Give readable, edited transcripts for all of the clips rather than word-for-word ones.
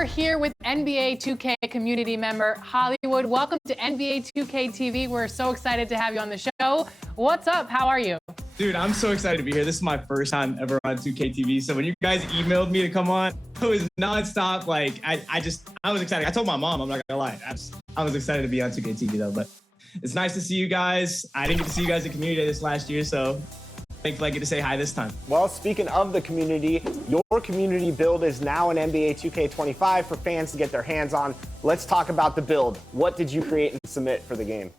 are here with NBA 2K community member Hollywood. Welcome to NBA 2K TV. We're so excited to have you on the show. What's up? How are you? Dude, I'm so excited to be here. This is my first time ever on 2K TV. So when you guys emailed me to come on, it was nonstop. Like, I was excited. I told my mom, I'm not gonna lie. I was excited to be on 2K TV though, but it's nice to see you guys. I didn't get to see you guys at Community Day this last year, so thankfully I get to say hi this time. Well, speaking of the community, your community build is now in NBA 2K25 for fans to get their hands on. Let's talk about the build. What did you create and submit for the game?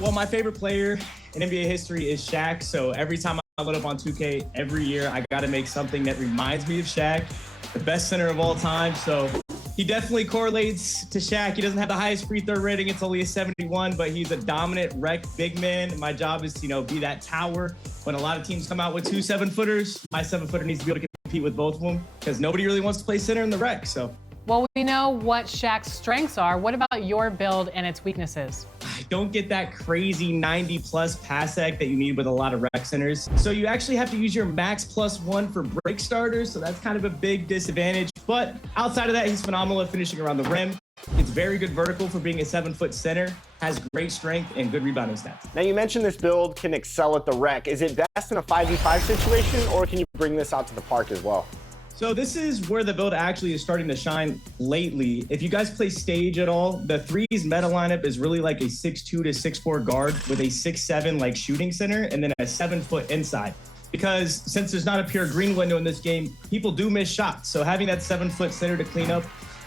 Well, my favorite player in NBA history is Shaq. So every time I load up on 2K, every year I got to make something that reminds me of Shaq, the best center of all time. So he definitely correlates to Shaq. He doesn't have the highest free throw rating. It's only a 71, but he's a dominant wreck big man. My job is to, be that tower. When a lot of teams come out with 2 7-footers, my 7-footer needs to be able to compete with both of them because nobody really wants to play center in the wreck. So. Well, we know what Shaq's strengths are. What about your build and its weaknesses? I don't get that crazy 90-plus pass sec that you need with a lot of rec centers. So you actually have to use your max +1 for break starters. So that's kind of a big disadvantage. But outside of that, he's phenomenal at finishing around the rim. It's very good vertical for being a 7-foot center, has great strength and good rebounding stats. Now you mentioned this build can excel at the rec. Is it best in a 5v5 situation or can you bring this out to the park as well? So this is where the build actually is starting to shine lately. If you guys play Stage at all, the threes meta lineup is really like a 6'2 to 6'4 guard with a 6'7 like shooting center and then a 7-foot inside. Because since there's not a pure green window in this game, people do miss shots. So having that 7-foot center to clean up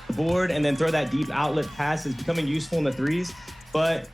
the board and then throw that deep outlet pass is becoming useful in the threes. But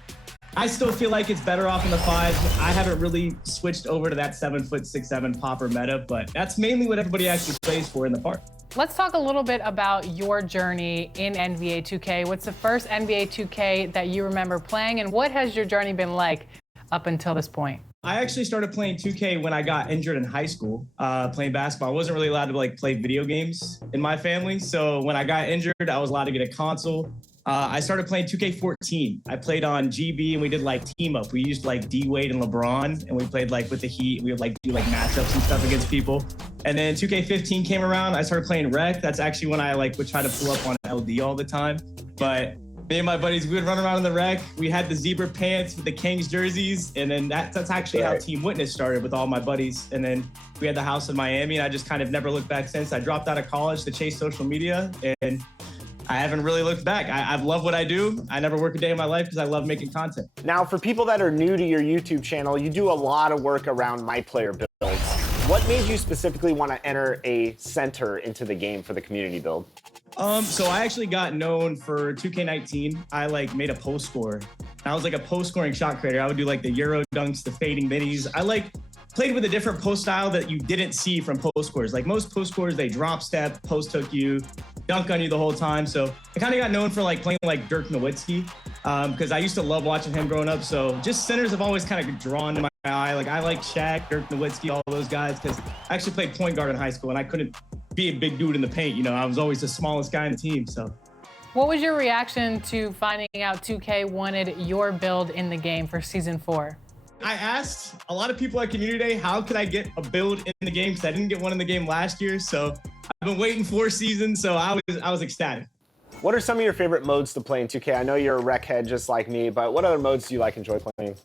I still feel like it's better off in the fives. I haven't really switched over to that 7-foot, 6'7 popper meta, but that's mainly what everybody actually plays for in the park. Let's talk a little bit about your journey in NBA 2K. What's the first NBA 2K that you remember playing, and what has your journey been like up until this point? I actually started playing 2K when I got injured in high school, playing basketball. I wasn't really allowed to play video games in my family. So when I got injured, I was allowed to get a console. I started playing 2K14. I played on GB and we did team up. We used D-Wade and LeBron and we played with the Heat. We would do matchups and stuff against people. And then 2K15 came around. I started playing Rec. That's actually when I would try to pull up on LD all the time. But me and my buddies, we would run around in the Rec. We had the zebra pants with the Kings jerseys. And then that's actually how Team Witness started with all my buddies. And then we had the house in Miami and I just kind of never looked back since. I dropped out of college to chase social media and I haven't really looked back. I've loved what I do. I never work a day in my life because I love making content. Now, for people that are new to your YouTube channel, you do a lot of work around My Player builds. What made you specifically want to enter a center into the game for the community build? So I actually got known for 2K19. I made a post score. I was a post scoring shot creator. I would do the Euro dunks, the fading minis. I played with a different post style that you didn't see from post scores. Most post scores, they drop step, post hook you, dunk on you the whole time. So I kind of got known for playing Dirk Nowitzki because I used to love watching him growing up. So just centers have always kind of drawn to my eye. I like Shaq, Dirk Nowitzki, all those guys because I actually played point guard in high school and I couldn't be a big dude in the paint. I was always the smallest guy in the team. So. What was your reaction to finding out 2K wanted your build in the game for Season 4? I asked a lot of people at Community Day, how could I get a build in the game? Because I didn't get one in the game last year. So I've been waiting 4 seasons. So I was ecstatic. What are some of your favorite modes to play in 2K? I know you're a rec head just like me, but what other modes do you enjoy playing?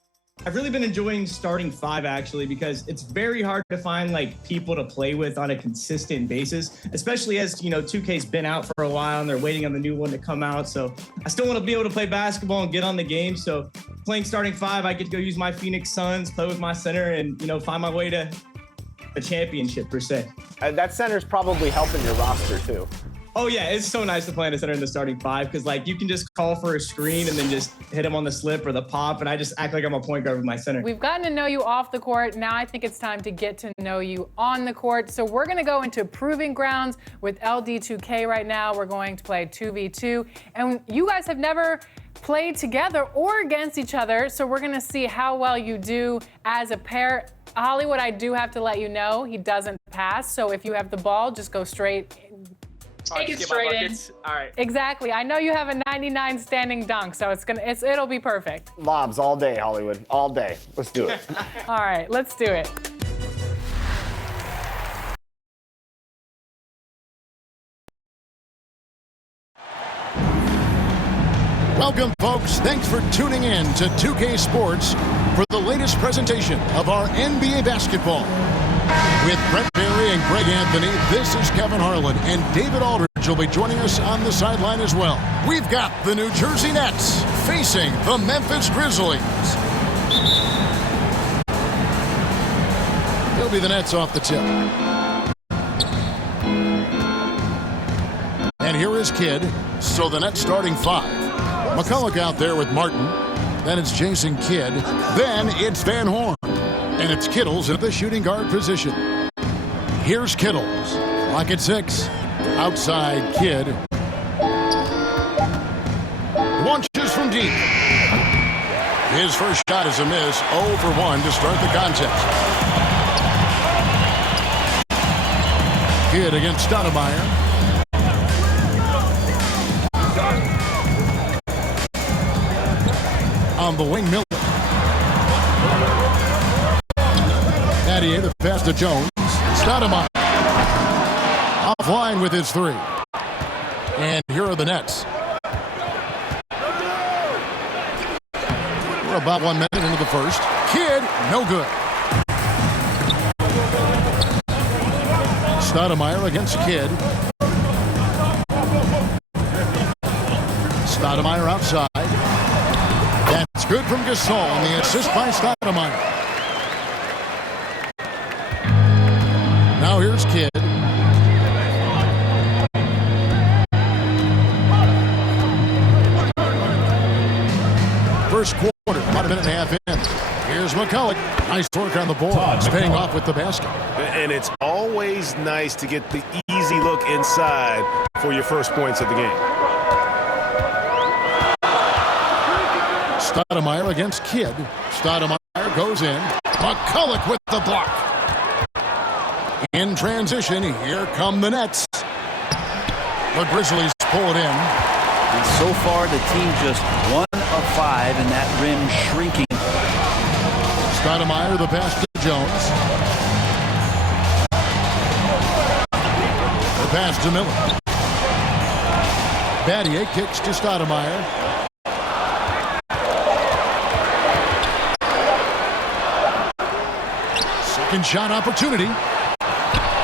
I've really been enjoying starting 5 actually because it's very hard to find people to play with on a consistent basis, especially as 2K's been out for a while and they're waiting on the new one to come out. So I still want to be able to play basketball and get on the game. So playing starting 5, I get to go use my Phoenix Suns, play with my center, and find my way to the championship per se. That center's probably helping your roster too. Oh yeah, it's so nice to play in the center in the starting 5 because you can just call for a screen and then just hit him on the slip or the pop, and I just act like I'm a point guard with my center. We've gotten to know you off the court. Now I think it's time to get to know you on the court. So we're going to go into proving grounds with LD2K right now. We're going to play 2v2, and you guys have never played together or against each other, so we're going to see how well you do as a pair. Hollywood, I do have to let you know, he doesn't pass, so if you have the ball, just go straight. Take it straight in. All right. Exactly. I know you have a 99 standing dunk, so it'll be perfect. Lobs all day, Hollywood. All day. Let's do it. All right, let's do it. Welcome, folks. Thanks for tuning in to 2K Sports for the latest presentation of our NBA basketball. With Brent Barry and Greg Anthony, this is Kevin Harlan, and David Aldridge will be joining us on the sideline as well. We've got the New Jersey Nets facing the Memphis Grizzlies. It'll be the Nets off the tip. And here is Kidd. So the Nets starting 5. McCulloch out there with Martin. Then it's Jason Kidd. Then it's Van Horn. And it's Kittles at the shooting guard position. Here's Kittles. Lock at 6. Outside Kidd. Launches from deep. His first shot is a miss. 0 for 1 to start the contest. Kidd against Stoudemire. On the wing, Miller. Battier, the pass to Jones. Stoudemire. Offline with his 3. And here are the Nets. We're about 1 minute into the first. Kidd, no good. Stoudemire against Kidd. Stoudemire outside. That's good from Gasol, and the assist by Stoudemire. Now here's Kidd. First quarter, about a minute and a half in. Here's McCulloch. Nice work on the board. Paying off with the basket. And it's always nice to get the easy look inside for your first points of the game. Stoudemire against Kidd. Stoudemire goes in. McCulloch with the block. In transition, here come the Nets. The Grizzlies pull it in. And so far, the team just 1 of 5, and that rim shrinking. Stoudemire, the pass to Jones. The pass to Miller. Battier kicks to Stoudemire. Second shot opportunity.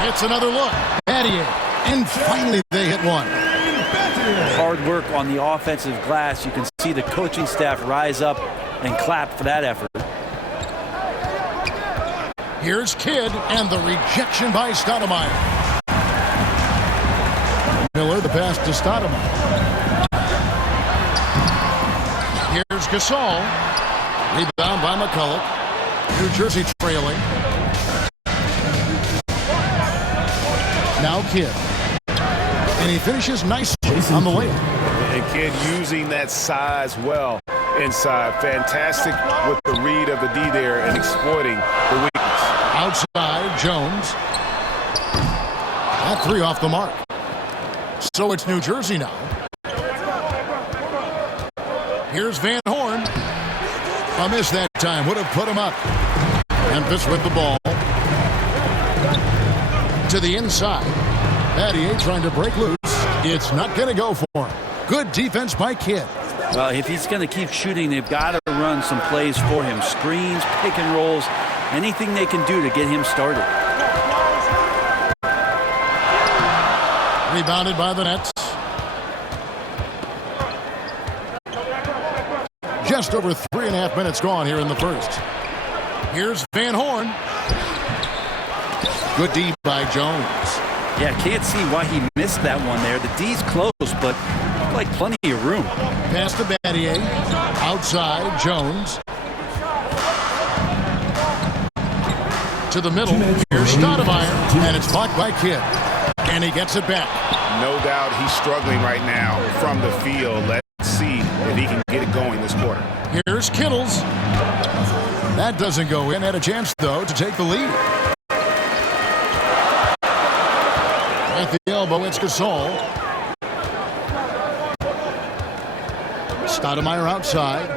It's another look. Battier. And finally they hit one. Hard work on the offensive glass. You can see the coaching staff rise up and clap for that effort. Here's Kidd and the rejection by Stoudemire. Miller, the pass to Stoudemire. Here's Gasol. Rebound by McCulloch. New Jersey trailing. Now Kidd. And he finishes nicely on the layup. And Kidd using that size well inside. Fantastic with the read of the D there and exploiting the weakness. Outside, Jones. That 3 off the mark. So it's New Jersey now. Here's Van Horn. A miss that time. Would have put him up. Memphis with the ball. To the inside. Battier trying to break loose. It's not going to go for him. Good defense by Kidd. Well, if he's going to keep shooting, they've got to run some plays for him. Screens, pick and rolls, anything they can do to get him started. Rebounded by the Nets. Just over 3.5 minutes gone here in the first. Here's Van Horn. Good D by Jones. Yeah, can't see why he missed that one there. The D's close, but like plenty of room. Pass to Battier. Outside, Jones. To the middle. Here's Stoudemire. And it's blocked by Kidd. And he gets it back. No doubt he's struggling right now from the field. Let's see if he can get it going this quarter. Here's Kittles. That doesn't go in. Had a chance, though, to take the lead. At the elbow, it's Gasol. Stoudemire outside.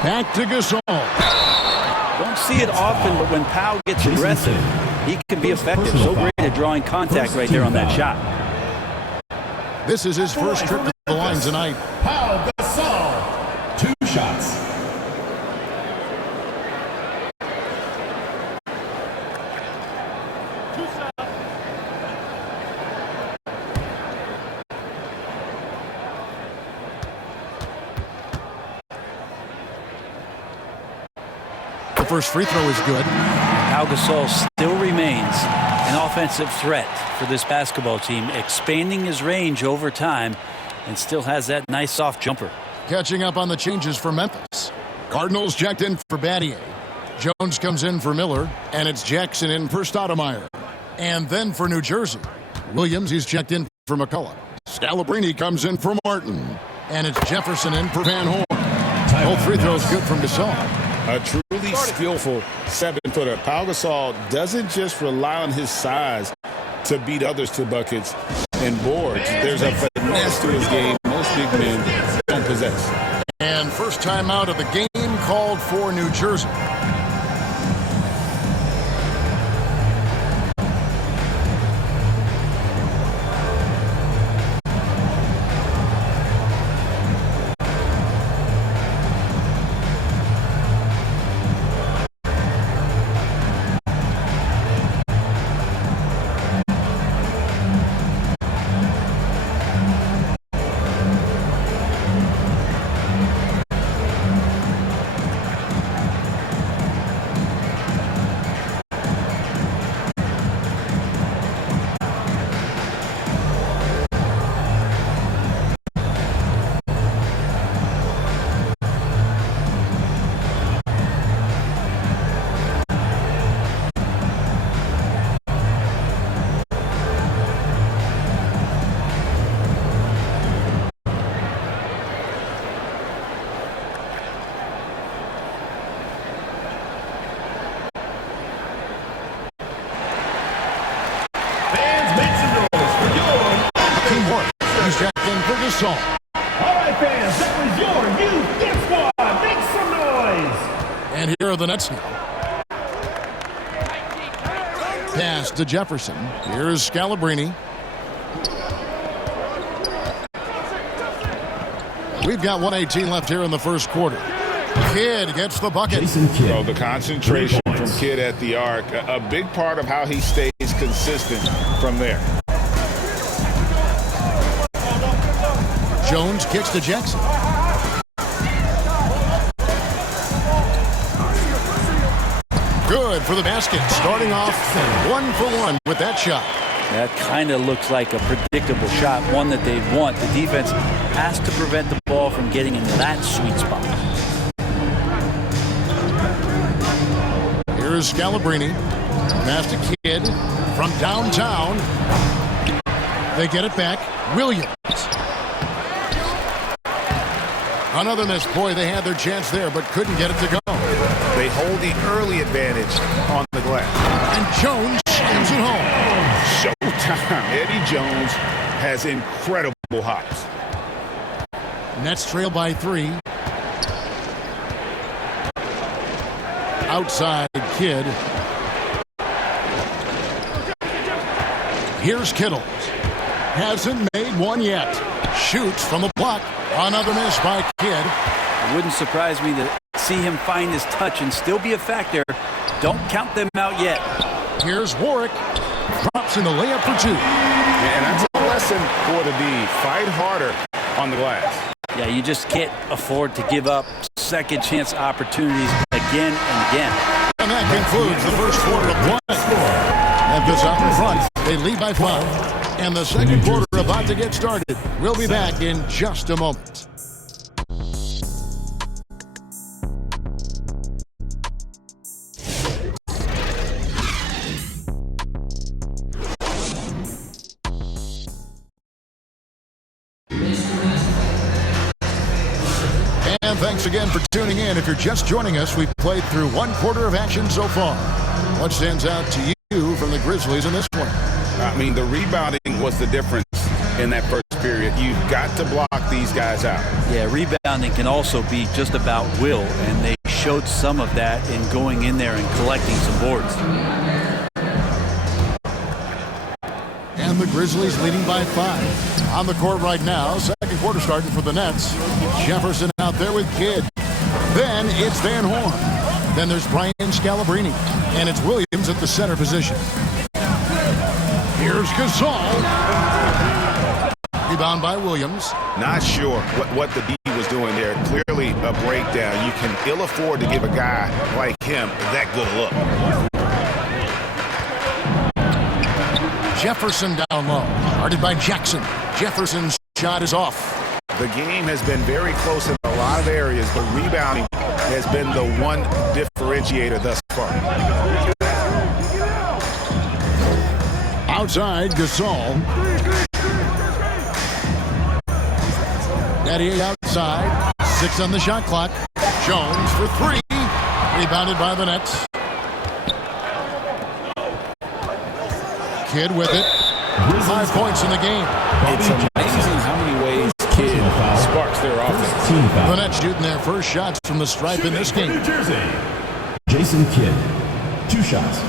Back to Gasol. Don't see it often, but when Powell gets aggressive, he can be effective. So great at drawing contact right there on that shot. This is his first trip to the line tonight. Pau Gasol, 2 shots. The first free throw is good. Pau Gasol still remains an offensive threat for this basketball team, expanding his range over time and still has that nice soft jumper. Catching up on the changes for Memphis. Cardinals checked in for Battier. Jones comes in for Miller, and it's Jackson in for Stoudemire. And then for New Jersey, Williams, he's checked in for McCullough. Scalabrine comes in for Martin, and it's Jefferson in for Van Horn. Both free throws good from Gasol. A truly skillful 7-footer. Pau Gasol doesn't just rely on his size to beat others to buckets and boards. There's a finesse to his game most big men don't possess. And first time out of the game called for New Jersey. Gasol. All right, fans, that was your youth dance squad. Make some noise. And here are the Nets now. Pass to Jefferson. Here's Scalabrine. We've got 1:18 left here in the first quarter. Kidd gets the bucket. So the concentration from Kidd at the arc, a big part of how he stays consistent from there. Jones kicks to Jackson. Good for the basket. Starting off 1 for 1 with that shot. That kind of looks like a predictable shot, one that they want. The defense has to prevent the ball from getting into that sweet spot. Here's Scalabrine. Pass to Kidd from downtown. They get it back. Williams. Another miss. Boy, they had their chance there, but couldn't get it to go. They hold the early advantage on the glass. And Jones slams it home. Showtime. Eddie Jones has incredible hops. Nets trail by 3. Outside Kidd. Here's Kittle. Hasn't made one yet. Shoots from the block. Another miss by Kidd. It wouldn't surprise me to see him find his touch and still be a factor. Don't count them out yet. Here's Warwick. Drops in the layup for 2. And that's a lesson for the D. Fight harder on the glass. Yeah, you just can't afford to give up second chance opportunities again and again. And that concludes the first quarter of play. Memphis up in front. They lead by 5. And the second quarter about to get started. We'll be back in just a moment. And thanks again for tuning in. If you're just joining us, we've played through 1 quarter of action so far. What stands out to you from the Grizzlies in this one? I mean, the rebounding was the difference in that first period. You've got to block these guys out. Yeah, rebounding can also be just about will, and they showed some of that in going in there and collecting some boards. And and the Grizzlies leading by 5. On the court right now, second quarter starting for the Nets. Jefferson out there with Kidd. Then it's Van Horn. Then there's Brian Scalabrine. And it's Williams at the center position. Here's Gasol. Rebound by Williams. Not sure what the D was doing there. Clearly a breakdown. You can ill afford to give a guy like him that good look. Jefferson down low. Guarded by Jackson. Jefferson's shot is off. The game has been very close in a lot of areas, but rebounding has been the one differentiator thus far. Outside, Gasol. Daddy outside. 6 on the shot clock. Jones for 3. Rebounded by the Nets. Kidd with it. 5 points in the game. It's amazing how many ways Kidd sparks their offense. The Nets shooting their first shots from the stripe in this game. New Jersey, Jason Kidd, 2 shots.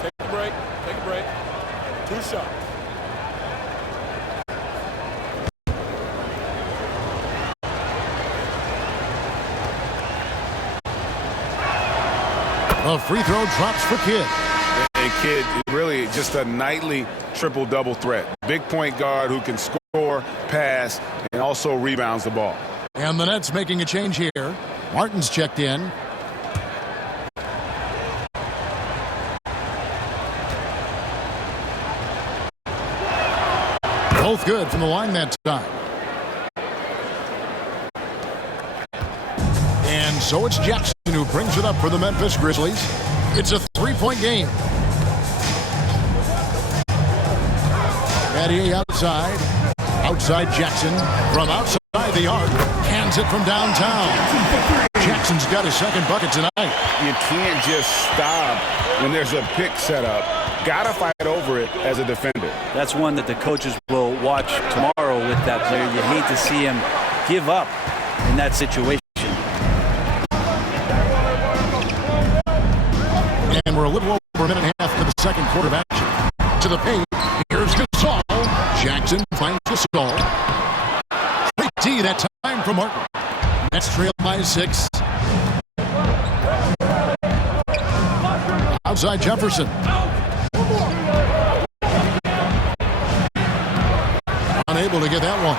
Take a break. 2 shots. A free throw drops for Kidd. And Kidd really just a nightly triple-double threat. Big point guard who can score, pass, and also rebounds the ball. And the Nets making a change here. Martin's checked in. Both good from the line that time. And so it's Jackson who brings it up for the Memphis Grizzlies. It's a 3-point game. Battier outside. Outside Jackson. From outside the arc. Hands it from downtown. Jackson's got his second bucket tonight. You can't just stop when there's a pick set up. Gotta fight over it as a defender. That's one that the coaches will watch tomorrow with that player. You hate to see him give up in that situation. And we're a little over a minute and a half to the second quarter of action. To the paint. Here's Gasol. Jackson finds Gasol. Great D that time from Martin. Nets trail by 6. Outside Jefferson. Unable to get that one.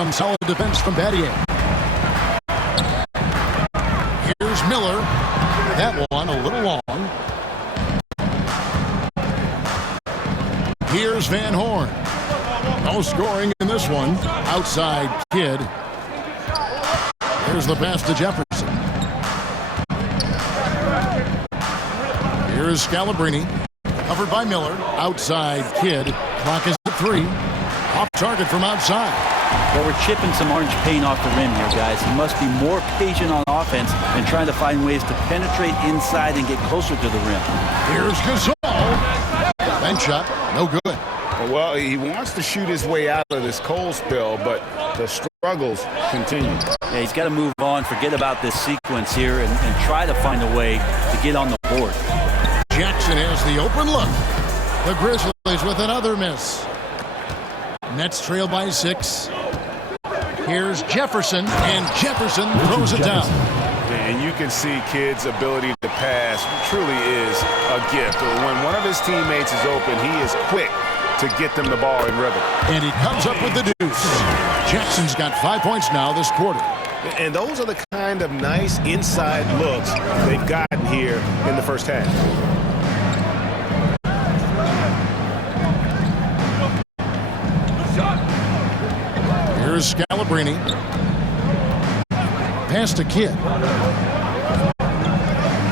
Some solid defense from Battier. Here's Miller. That one a little long. Here's Van Horn. No scoring in this one. Outside Kidd. Here's the pass to Jefferson. Here's Scalabrine. Covered by Miller. Outside Kidd. Clock is at 3. Off target from outside. Well, we're chipping some orange paint off the rim here, guys. He must be more patient on offense and trying to find ways to penetrate inside and get closer to the rim. Here's Gasol. Bench shot. No good. Well, he wants to shoot his way out of this cold spell, but the struggles continue. Yeah, he's got to move on, forget about this sequence here, and try to find a way to get on the board. Jackson has the open look. The Grizzlies with another miss. Nets trail by 6. Here's Jefferson, and Jefferson throws it down. And you can see Kidd's ability to pass truly is a gift. When one of his teammates is open, he is quick to get them the ball in rhythm. And he comes up with the deuce. Jackson's got 5 points now this quarter. And those are the kind of nice inside looks they've gotten here in the first half. Here's Scalabrine. Pass to Kidd.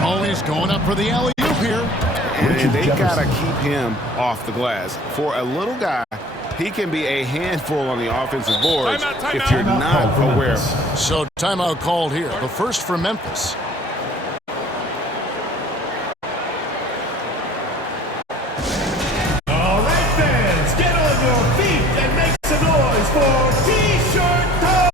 Always going up for the alley-oop here. And they got to keep him off the glass. For a little guy, he can be a handful on the offensive boards if you're not aware. So timeout called here. The first for Memphis. All right, fans, get on your feet and make some noise for T-shirt time!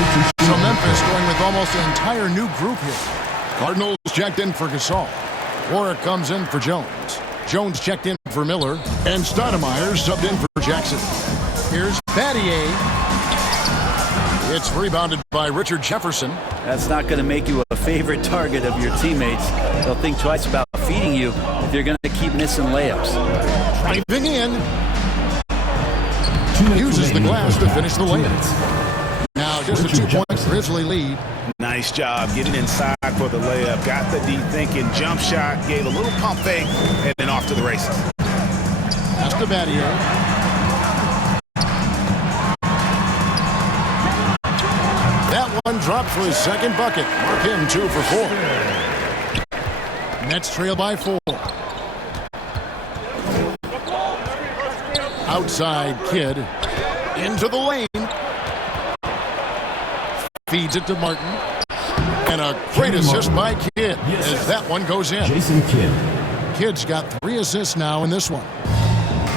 So Memphis going with almost an entire new group here. Cardinals checked in for Gasol. Warwick comes in for Jones. Jones checked in for Miller. And Stoudemire subbed in for Jackson. Here's Battier. It's rebounded by Richard Jefferson. That's not going to make you a favorite target of your teammates. They'll think twice about feeding you if you're going to keep missing layups. Driving in. Uses the glass to finish the layup. Now just a 2-point Grizzly lead. Nice job getting inside for the layup. Got the deep thinking jump shot, gave a little pump fake, and then off to the races. Pass to Battier. That one dropped for his second bucket. Mark him 2 for 4. Nets trail by 4. Outside Kidd. Into the lane. Feeds it to Martin. And a great assist by Kidd as that one goes in. Jason Kidd. Kidd's got 3 assists now in this one.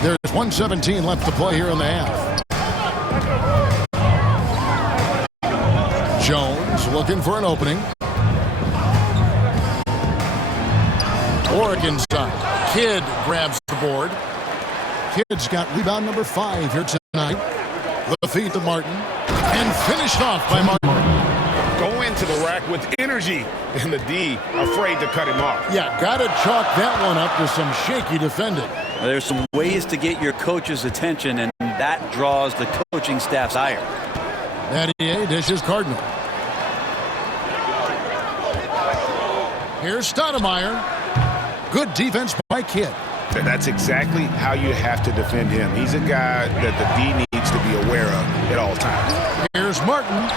There's 1:17 left to play here in the half. Jones looking for an opening. Warwick inside. Kidd grabs the board. Kidd's got rebound number 5 here tonight. The feed to Martin. And finished off by Martin. Go into the rack with energy, and the D afraid to cut him off. Yeah, got to chalk that one up to some shaky defending. There's some ways to get your coach's attention, and that draws the coaching staff's ire. Battier dishes Cardinal. Here's Stoudemire. Good defense by Kidd. That's exactly how you have to defend him. He's a guy that the D needs to be aware of at all times. Here's Martin.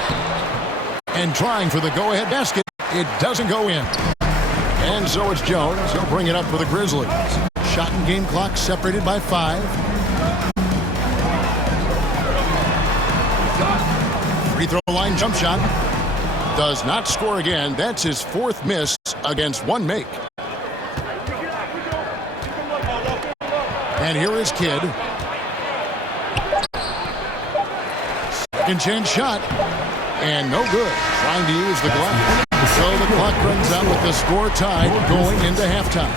And trying for the go-ahead basket. It doesn't go in. And so it's Jones. He'll bring it up for the Grizzlies. Shot and game clock separated by 5. Free throw line jump shot. Does not score again. That's his 4th miss against 1 make. And here is Kidd. Second chance shot. And no good. Trying to use the glass. So the clock runs out with the score tied going into halftime.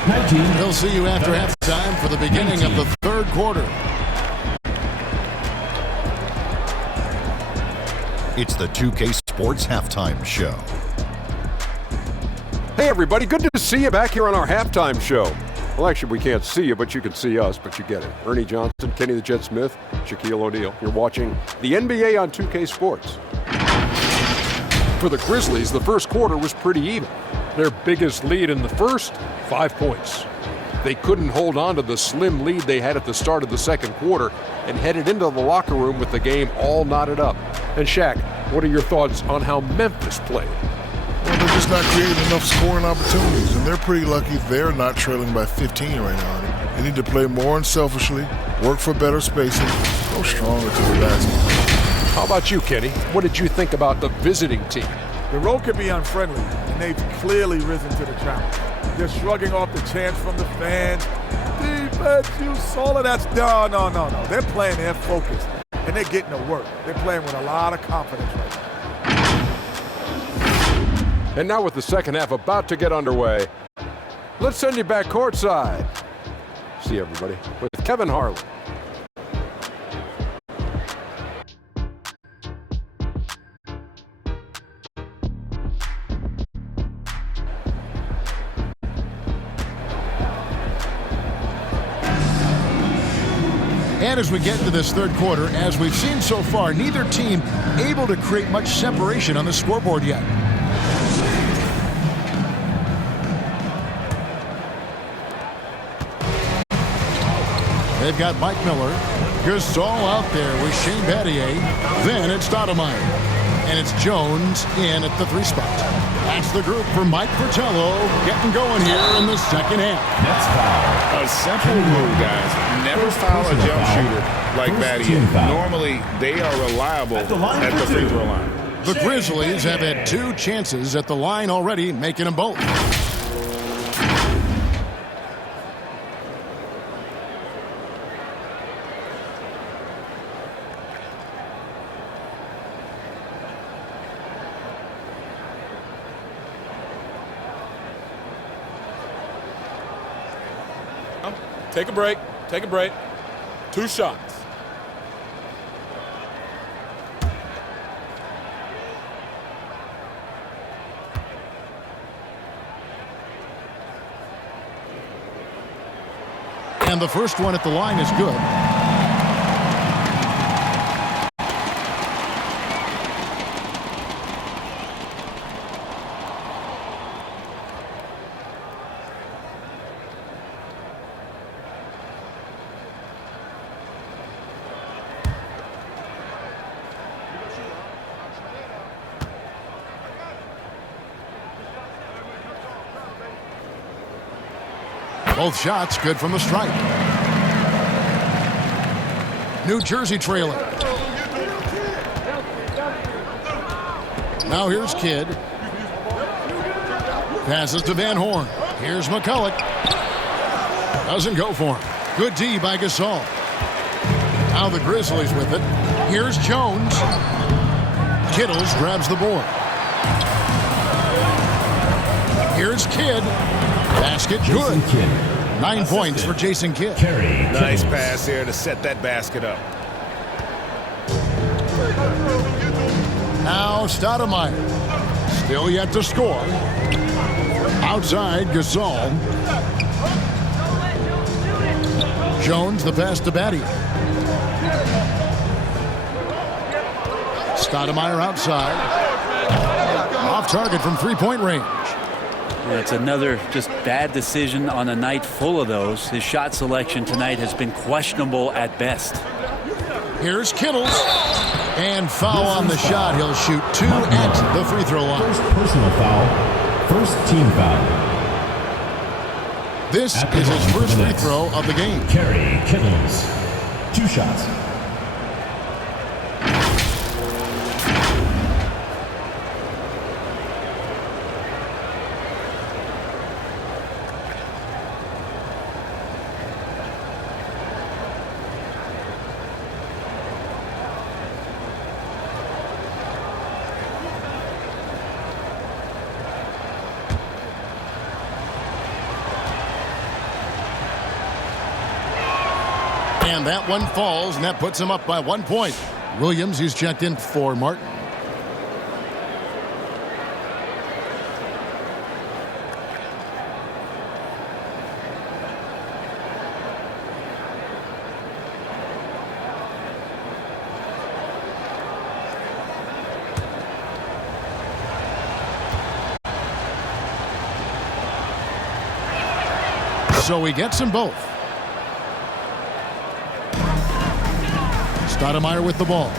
We'll see you after halftime for the beginning of the 3rd quarter. It's the 2K Sports Halftime Show. Hey everybody, good to see you back here on our halftime show. Well, actually, we can't see you, but you can see us, but you get it. Ernie Johnson, Kenny the Jet Smith, Shaquille O'Neal. You're watching the NBA on 2K Sports. For the Grizzlies, the first quarter was pretty even. Their biggest lead in the first, 5 points. They couldn't hold on to the slim lead they had at the start of the second quarter and headed into the locker room with the game all knotted up. And Shaq, what are your thoughts on how Memphis played? Well, they're just not creating enough scoring opportunities, and they're pretty lucky they're not trailing by 15 right now. They need to play more unselfishly, work for better spacing, go stronger to the basket. How about you, Kenny? What did you think about the visiting team? The road can be unfriendly, and they've clearly risen to the challenge. They're shrugging off the chants from the fans. Defense, you saw it. That's no. They're playing their focus, and they're getting to work. They're playing with a lot of confidence right now. And now with the second half about to get underway, let's send you back courtside. See everybody with Kevin Harlan. And as we get into this 3rd quarter, as we've seen so far, neither team able to create much separation on the scoreboard yet. They've got Mike Miller. Gasol out there with Shane Battier. Then it's Stoudemire. And it's Jones in at the 3 spot. That's the group for Mike Fratello getting going here in the second half. That's foul. A simple rule, guys. Never foul a jump shooter like Battier. Normally, they are reliable at the free throw line. The Grizzlies have had 2 chances at the line already, making them both. Take a break. Take a break. 2 shots. And the first one at the line is good. Both shots good from the stripe. New Jersey trailing. Now here's Kidd. Passes to Van Horn. Here's McCulloch. Doesn't go for him. Good D by Gasol. Now the Grizzlies with it. Here's Jones. Kittles grabs the board. Here's Kidd. Basket good. 9 points for Jason Kidd. Nice pass here to set that basket up. Now Stoudemire. Still yet to score. Outside Gasol. Jones the pass to Batty. Stoudemire outside. Off target from 3-point range. That's another just bad decision on a night full of those. His shot selection tonight has been questionable at best. Here's Kittles. And foul on the shot. He'll shoot 2 at the free throw line. First personal foul. First team foul. This is his first free throw of the game. Kerry Kittles. 2 shots. And that one falls, and that puts him up by 1 point. Williams, he's checked in for Martin. So he gets them both. Stoudemire with the ball.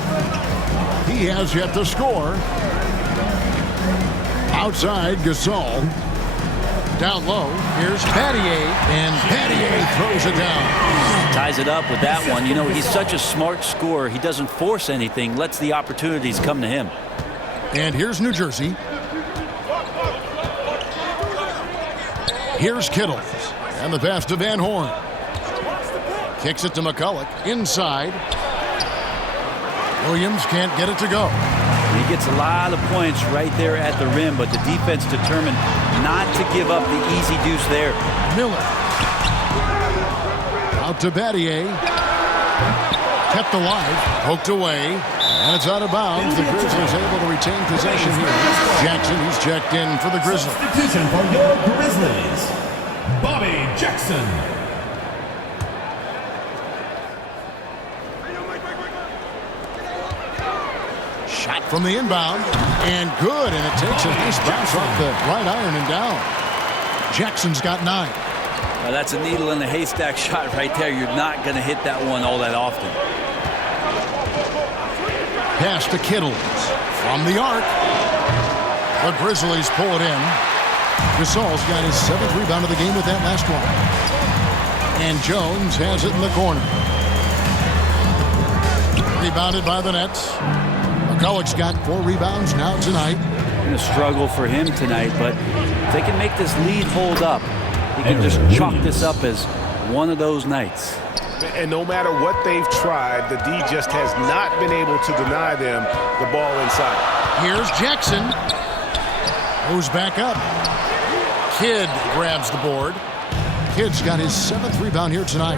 He has yet to score. Outside, Gasol. Down low, here's Battier, and Battier throws it down. Ties it up with that one. You know, he's such a smart scorer. He doesn't force anything, lets the opportunities come to him. And here's New Jersey. Here's Kittles. And the pass to Van Horn. Kicks it to McCulloch. Inside. Williams can't get it to go. He gets a lot of points right there at the rim, but the defense determined not to give up the easy deuce there. Miller. Out to Battier. Kept alive. Poked away. And it's out of bounds. The Grizzlies able to retain possession here. Jackson, he's checked in for the Grizzlies. Substitution for your Grizzlies, Bobby Jackson. Shot from the inbound, and good, and it takes a nice bounce off the right iron and down. Jackson's got 9. Now that's a needle in the haystack shot right there. You're not going to hit that one all that often. Pass to Kittles from the arc. The Grizzlies pull it in. Gasol's got his 7th rebound of the game with that last one. And Jones has it in the corner. Rebounded by the Nets. McCulloch's got 4 rebounds now tonight. Going to struggle for him tonight, but if they can make this lead hold up, he can just chalk this up as one of those nights. And no matter what they've tried, the D just has not been able to deny them the ball inside. Here's Jackson. Moves back up. Kidd grabs the board. Kidd's got his 7th rebound here tonight.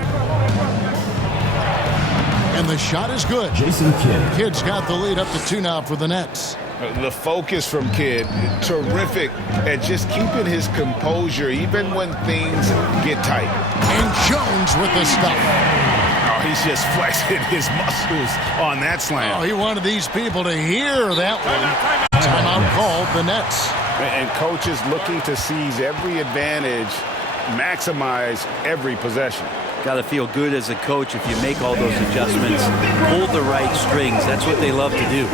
And the shot is good. Jason Kidd. Kidd's got the lead up to 2 now for the Nets. The focus from Kidd, terrific at just keeping his composure even when things get tight. And Jones with the stuff. Oh, he's just flexing his muscles on that slam. Oh, he wanted these people to hear that one. Timeout called, the Nets. And coaches looking to seize every advantage, maximize every possession. Got to feel good as a coach if you make all those adjustments. Pull the right strings. That's what they love to do.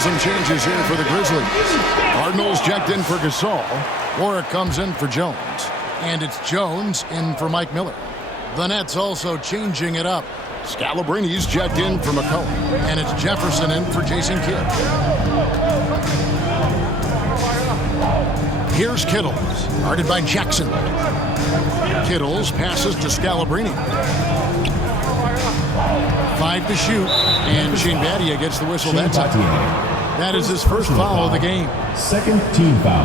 Some changes here for the Grizzlies. Cardinals checked in for Gasol. Warwick comes in for Jones. And it's Jones in for Mike Miller. The Nets also changing it up. Scalabrini's checked in for McCollum. And it's Jefferson in for Jason Kidd. Here's Kittles, guarded by Jackson. Kittles passes to Scalabrini. 5 to shoot. And Shane Battier gets the whistle that time. That is his first foul of the game. Second team foul.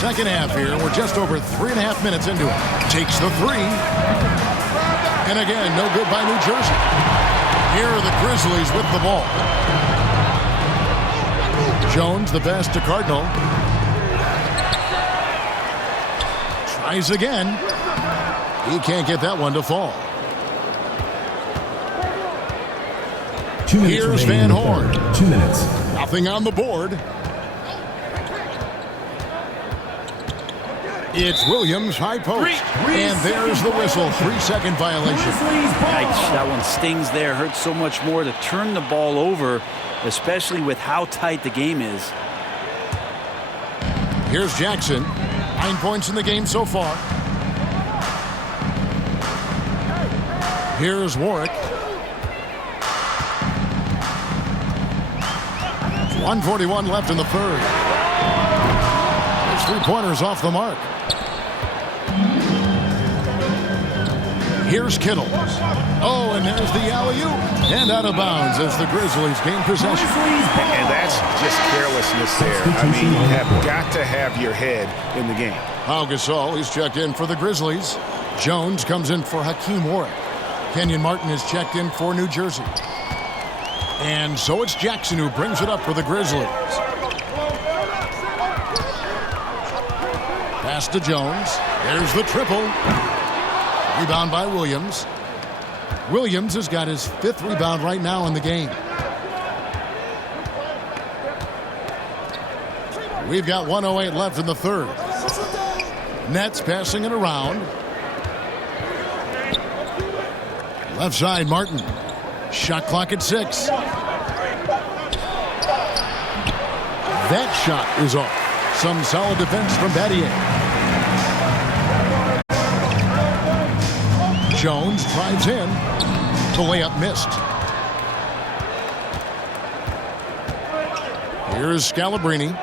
Second half here. We're just over 3.5 minutes into it. Takes the 3. And again, no good by New Jersey. Here are the Grizzlies with the ball. Jones, the pass to Cardinal. Tries again. He can't get that one to fall. Here's Van Horn. 2 minutes. Nothing on the board. It's Williams, high post. And there's the whistle. 3-second violation. Yikes, that one stings there. Hurts so much more to turn the ball over, especially with how tight the game is. Here's Jackson. 9 points in the game so far. Here's Warwick. 1:41 left in the third. There's 3-pointers off the mark. Here's Kittles. Oh, and there's the alley-oop. And out of bounds as the Grizzlies gain possession. And that's just carelessness there. I mean, you have got to have your head in the game. Pau Gasol, he's checked in for the Grizzlies. Jones comes in for Hakeem Warwick. Kenyon Martin is checked in for New Jersey. And so it's Jackson who brings it up for the Grizzlies. Pass to Jones. There's the triple. Rebound by Williams. Williams has got his 5th rebound right now in the game. We've got 1:08 left in the third. Nets passing it around. Left side, Martin. Shot clock at 6. That shot is off. Some solid defense from Battier. Jones drives in. The layup missed. Here's Scalabrine.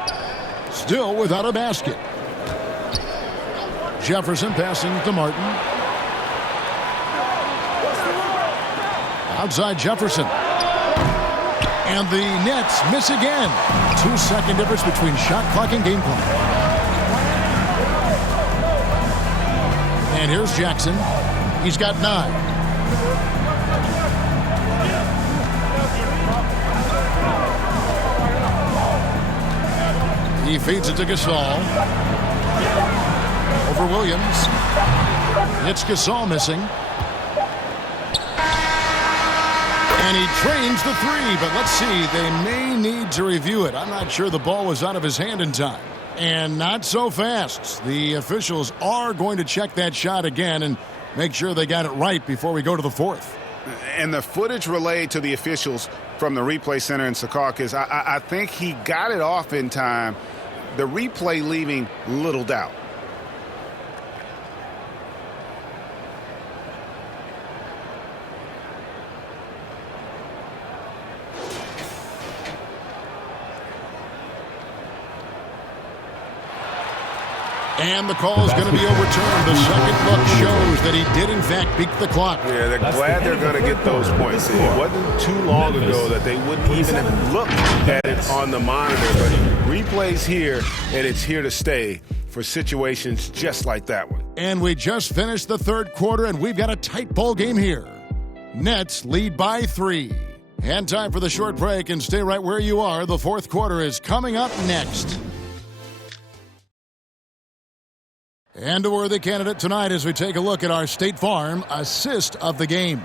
Still without a basket. Jefferson passing to Martin. Outside Jefferson. And the Nets miss again. 2-second difference between shot clock and game clock. And here's Jackson. He's got 9. He feeds it to Gasol. Over Williams. It's Gasol missing. And he drains the 3, but let's see. They may need to review it. I'm not sure the ball was out of his hand in time. And not so fast. The officials are going to check that shot again and make sure they got it right before we go to the 4th. And the footage relayed to the officials from the replay center in Secaucus, I think he got it off in time. The replay leaving little doubt. And the call is going to be overturned. The second look shows that he did, in fact, beat the clock. Yeah, they're glad they're going to get those points. It wasn't too long ago that they wouldn't even have looked at it on the monitor. But replay's here, and it's here to stay for situations just like that one. And we just finished the 3rd quarter, and we've got a tight ball game here. Nets lead by 3. And time for the short break, and stay right where you are. The 4th quarter is coming up next. And a worthy candidate tonight as we take a look at our State Farm assist of the game.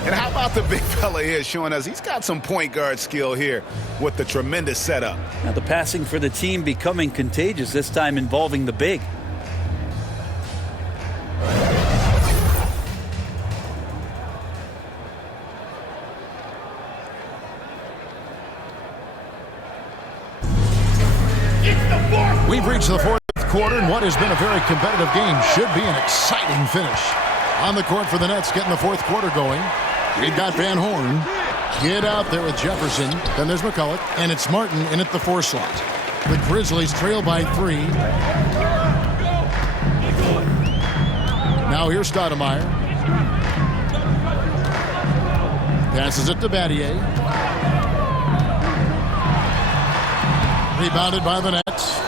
And how about the big fella here showing us he's got some point guard skill here with the tremendous setup. Now the passing for the team becoming contagious, this time involving the big. We've reached the 4th quarter, and what has been a very competitive game should be an exciting finish. On the court for the Nets, getting the 4th quarter going. We've got Van Horn. Get out there with Jefferson. Then there's McCulloch, and it's Martin in at the 4 slot. The Grizzlies trail by 3. Now here's Stoudemire. Passes it to Battier. Rebounded by the Nets.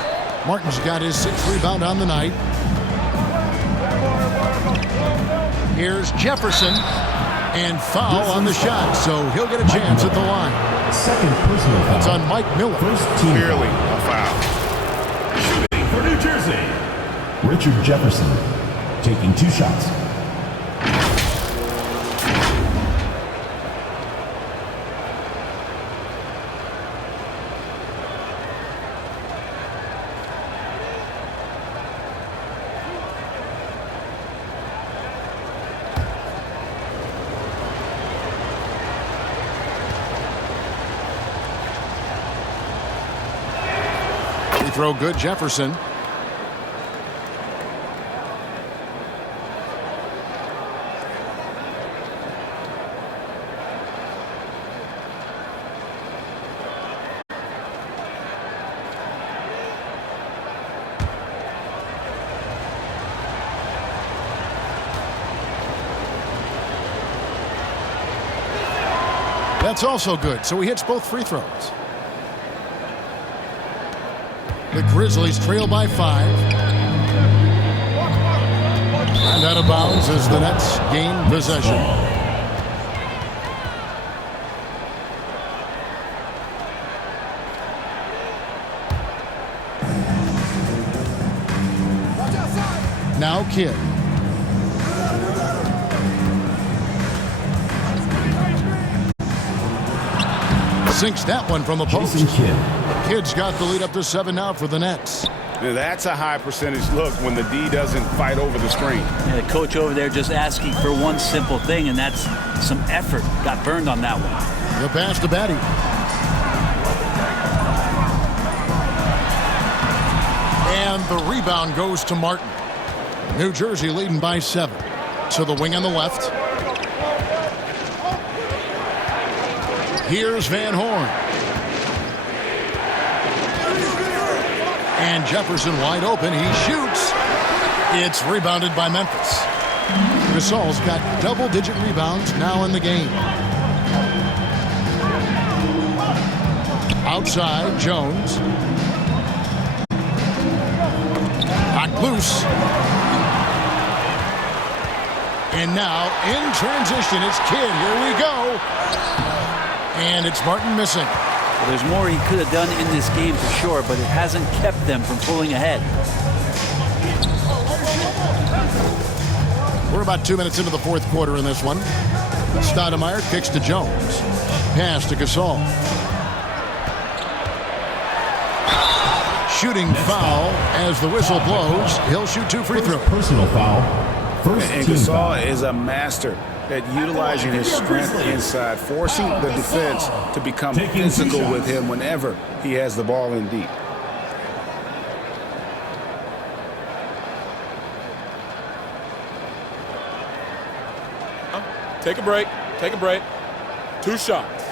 Martin's got his 6th rebound on the night. Here's Jefferson. And foul on the shot, so he'll get a chance at the line. Second personal foul. It's on Mike Miller. First team Clearly a foul. Shooting for New Jersey, Richard Jefferson, taking 2 shots. Throw good, Jefferson. That's also good, so he hits both free throws. The Grizzlies trail by 5. And out of bounds as the Nets gain possession. Now Kidd. Sinks that one from the post. Kidd's got the lead up to 7 now for the Nets. That's a high percentage look when the D doesn't fight over the screen. Yeah, the coach over there just asking for one simple thing, and that's some effort. Got burned on that one. The pass to Batty. And the rebound goes to Martin. New Jersey leading by 7. To the wing on the left. Here's Van Horn. And Jefferson wide open. He shoots. It's rebounded by Memphis. Gasol's got double-digit rebounds now in the game. Outside, Jones. Knocked loose. And now, in transition, it's Kidd. Here we go. And it's Martin missing. Well, there's more he could have done in this game for sure, but it hasn't kept them from pulling ahead. We're about 2 minutes into the fourth quarter in this one. Stoudemire kicks to Jones. Pass to Gasol. Shooting foul as the whistle blows. He'll shoot 2 free throws. Personal foul. First and team Gasol foul. is a master at utilizing his strength inside, forcing the defense to become physical with him whenever he has the ball in deep. Take a break. Take a break. 2 shots.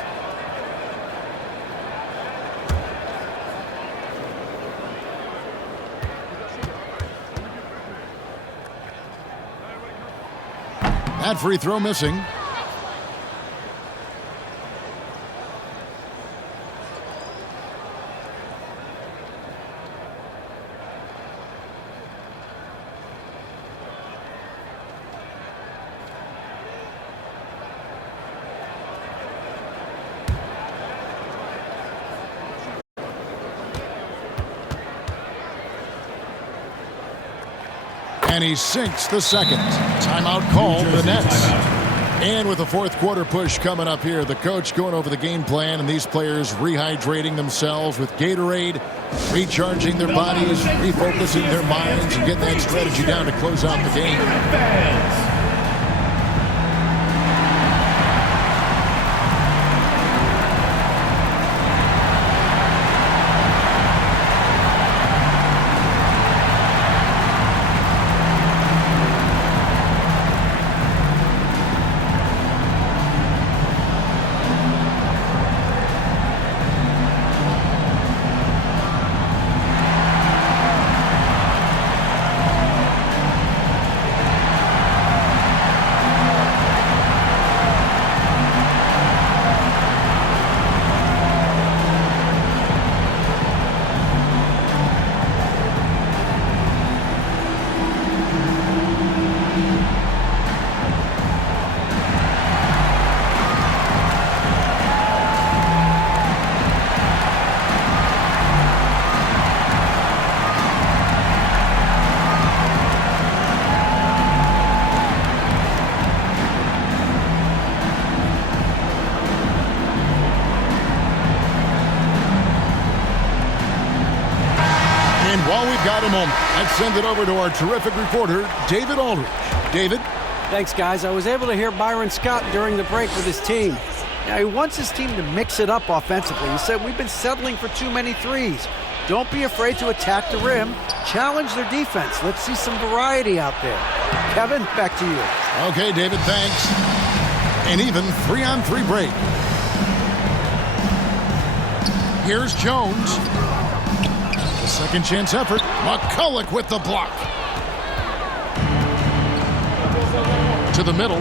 That free throw missing. And he sinks the second. Timeout called the Nets. And with the fourth quarter push coming up here, the coach going over the game plan and these players rehydrating themselves with Gatorade, recharging their bodies, refocusing their minds, and getting that strategy down to close out the game. Got a moment. Let's send it over to our terrific reporter, David Aldridge. David? Thanks, guys. I was able to hear Byron Scott during the break with his team. Now, he wants his team to mix it up offensively. He said, we've been settling for too many threes. Don't be afraid to attack the rim. Challenge their defense. Let's see some variety out there. Kevin, back to you. Okay, David, thanks. An even 3-on-3 break. Here's Jones. The second chance effort. McCulloch with the block. To the middle.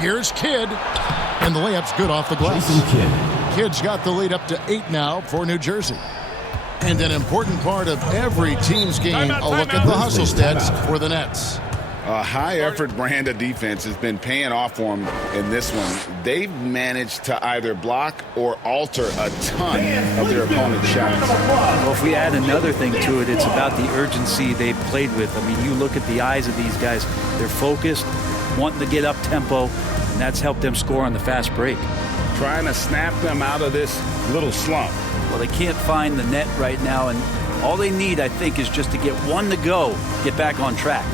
Here's Kidd. And the layup's good off the glass. Kidd's got the lead up to 8 now for New Jersey. And an important part of every team's game, a look at the hustle stats for the Nets. A high-effort brand of defense has been paying off for them in this one. They've managed to either block or alter a ton of their opponent's shots. Well, if we add another thing to it, it's about the urgency they've played with. I mean, you look at the eyes of these guys. They're focused, wanting to get up tempo, and that's helped them score on the fast break. Trying to snap them out of this little slump. Well, they can't find the net right now, and all they need, I think, is just to get one to go, get back on track.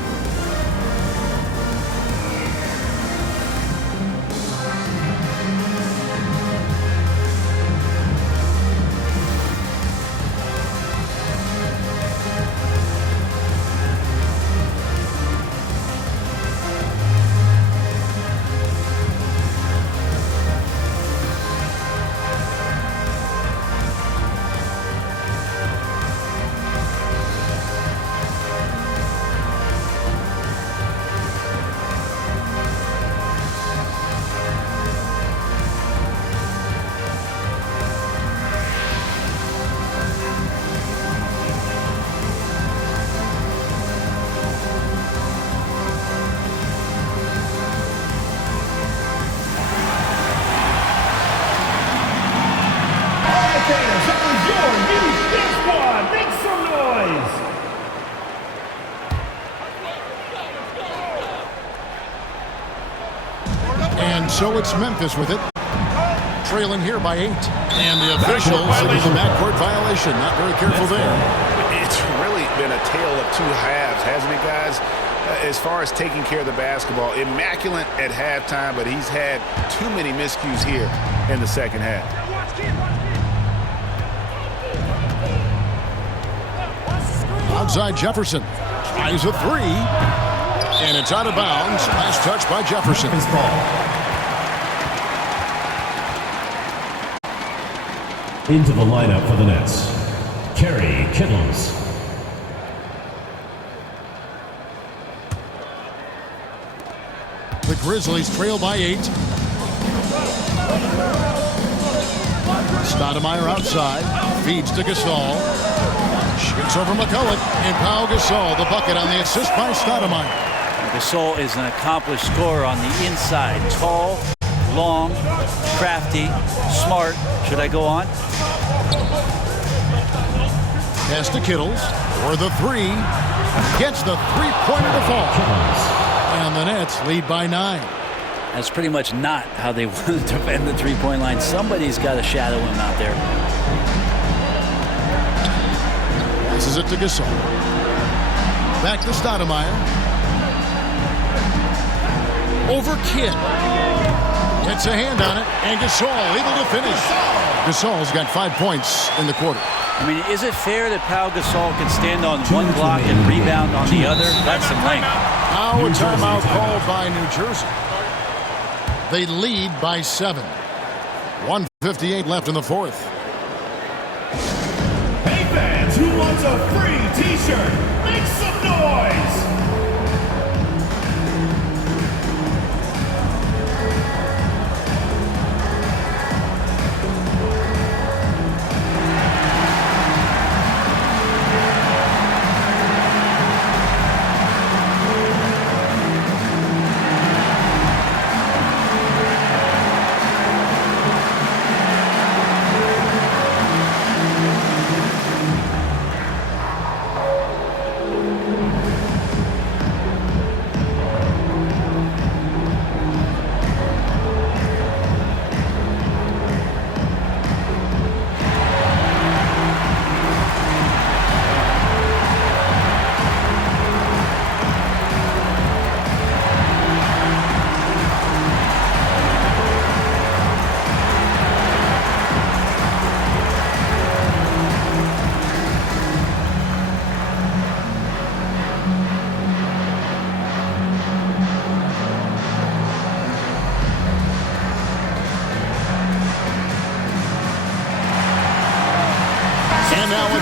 So it's Memphis with it. Trailing here by 8. And the official signals a backcourt violation. Not very careful there. It's really been a tale of two halves, hasn't it, guys? As far as taking care of the basketball, immaculate at halftime, but he's had too many miscues here in the second half. Outside Jefferson. Tries a 3. And it's out of bounds. Last touch by Jefferson. Into the lineup for the Nets, Kerry Kittles. The Grizzlies trail by 8. Stoudemire outside. Feeds to Gasol. Shoots over McCulloch. And Pau Gasol, the bucket on the assist by Stoudemire. Gasol is an accomplished scorer on the inside. Tall, long, crafty, smart. Should I go on? Pass to Kittles for the 3. Gets the three-pointer to fall. And the Nets lead by 9. That's pretty much not how they want to defend the three-point line. Somebody's got to shadow him out there. Passes it to Gasol. Back to Stoudemire. Over Kidd. Gets a hand on it, and Gasol able to finish. Gasol's got 5 points in the quarter. I mean, is it fair that Pau Gasol can stand on one block and rebound on the other? That's some length. Now a timeout called by New Jersey. They lead by 7. 1:58 left in the fourth. Hey fans, who wants a free t-shirt? Make some noise!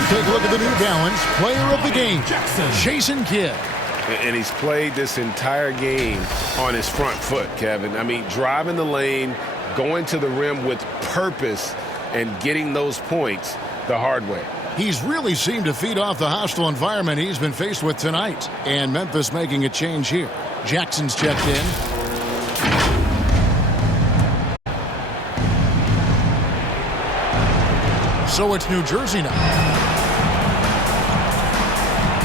Take a look at the New Balance player of the game, Jason Kidd. And he's played this entire game on his front foot, Kevin. I mean, driving the lane, going to the rim with purpose, and getting those points the hard way. He's really seemed to feed off the hostile environment he's been faced with tonight. And Memphis making a change here. Jackson's checked in. So it's New Jersey now.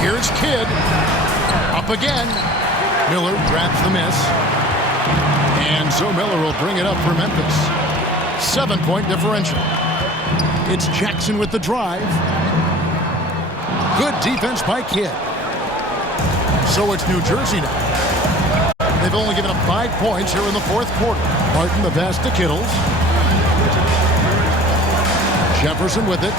Here's Kidd. Up again. Miller grabs the miss. And so Miller will bring it up for Memphis. 7-point differential. It's Jackson with the drive. Good defense by Kidd. So it's New Jersey now. They've only given up 5 points here in the fourth quarter. Martin the pass to Kittles. Jefferson with it.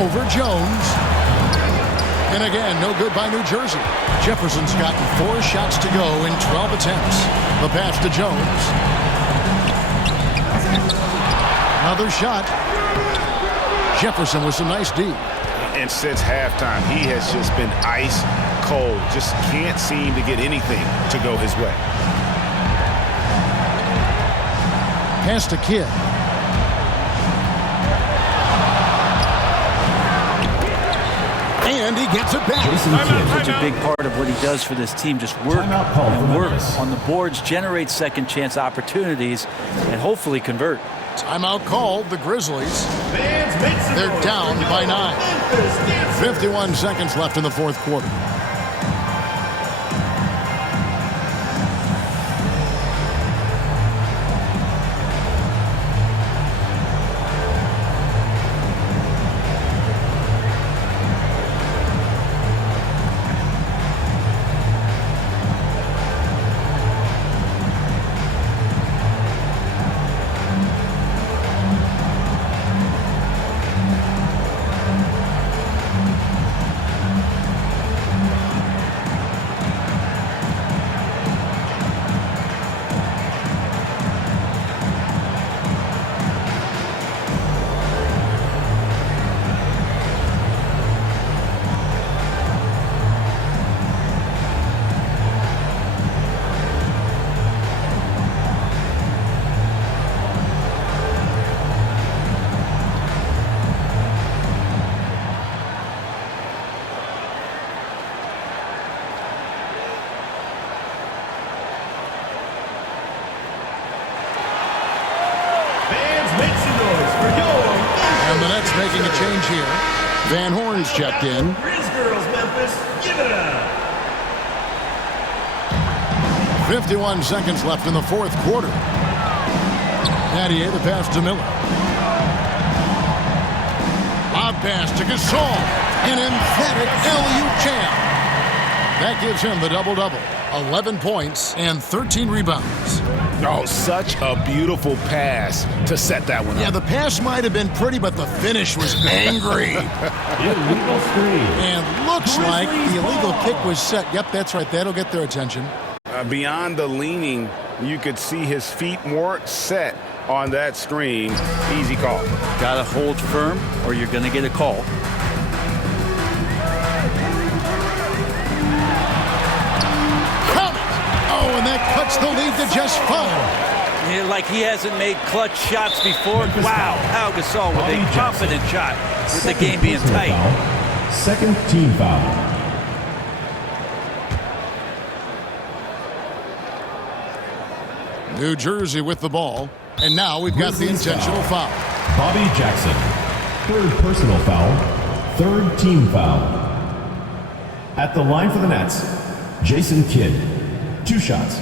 Over Jones. And again, no good by New Jersey. Jefferson's gotten 4 shots to go in 12 attempts. The pass to Jones. Another shot. Jefferson with some nice D. And since halftime, he has just been ice cold. Just can't seem to get anything to go his way. Pass to Kidd. And he gets it back. Such a big part of what he does for this team. Just work and work on the boards, generate second chance opportunities, and hopefully convert. Timeout called. The Grizzlies. They're down by 9. 51 seconds left in the fourth quarter. Memphis making a change here. Van Horn's checked in. Grizz girls, Memphis, give it up. 51 seconds left in the fourth quarter. Nattier, the pass to Miller. Lob pass to Gasol. An emphatic LU jam. That gives him the double-double. 11 points and 13 rebounds. Oh, such a beautiful pass to set that one up. Yeah, the pass might have been pretty, but the finish was angry. Illegal screen. And looks like the illegal kick was set. Yep, that's right. That'll get their attention. Beyond the leaning, you could see his feet weren't set on that screen. Easy call. Got to hold firm or you're going to get a call. Oh, and that cuts the lead to just 5. Yeah, like he hasn't made clutch shots before. Wow, Pau Gasol with a confident shot with the game being tight. Foul. Second team foul. New Jersey with the ball. And now we've got the intentional foul. Bobby Jackson. Third personal foul. Third team foul. At the line for the Nets, Jason Kidd. 2 shots.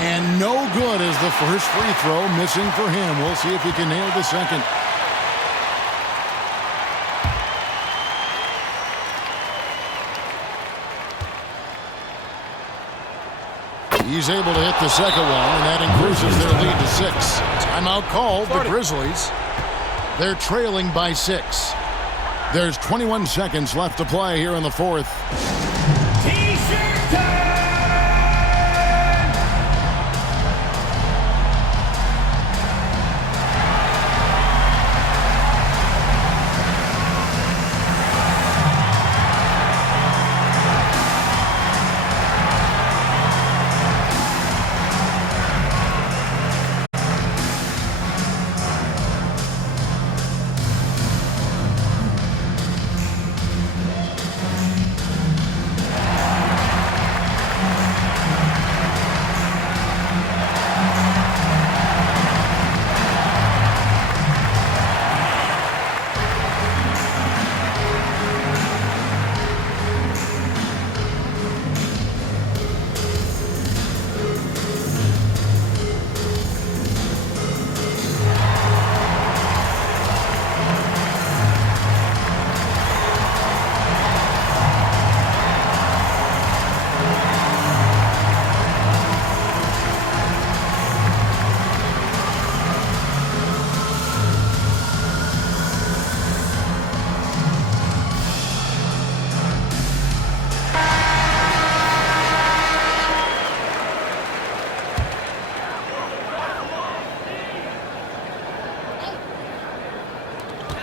And no good as the first free throw, missing for him. We'll see if he can nail the second. He's able to hit the second one, and that increases their lead to 6. Timeout called, the Grizzlies. They're trailing by 6. There's 21 seconds left to play here in the fourth. T-shirt time!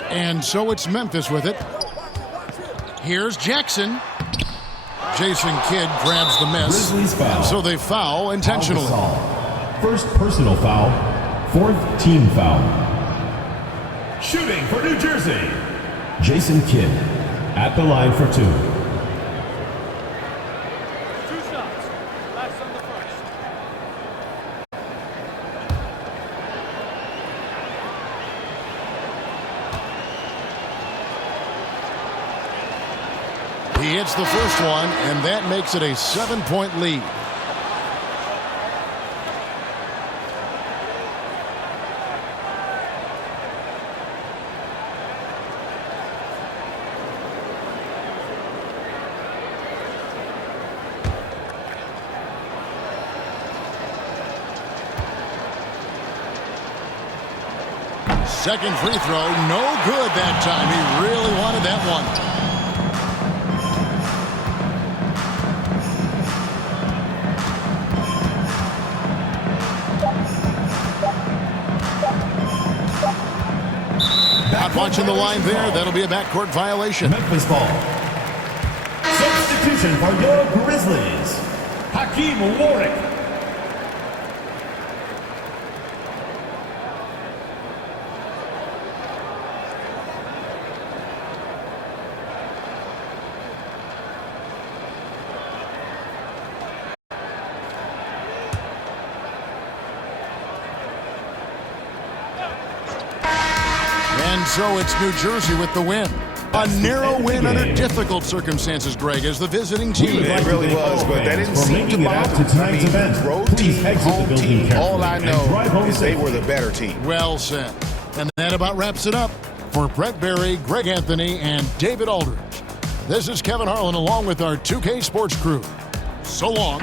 And so it's Memphis with it. Here's Jackson. Jason Kidd grabs the miss. Grizzlies foul. So they foul intentionally. First personal foul. Fourth team foul. Shooting for New Jersey, Jason Kidd at the line for 2. 2 shots. Last on the first. He hits the first one, and that makes it a 7-point lead. Second free throw, no good that time. He really wanted that one. Not watching the line there. That'll be a backcourt violation. Memphis ball. substitution for your Grizzlies, Hakeem Warrick. so it's New Jersey with the win. A narrow win under difficult circumstances, Greg, as the visiting team. It really was, but that didn't seem to bother them. I mean, road team, home team, all I know is they were the better team. Well said. And that about wraps it up. For Brett Berry, Greg Anthony, and David Aldridge, this is Kevin Harlan along with our 2K Sports crew. So long.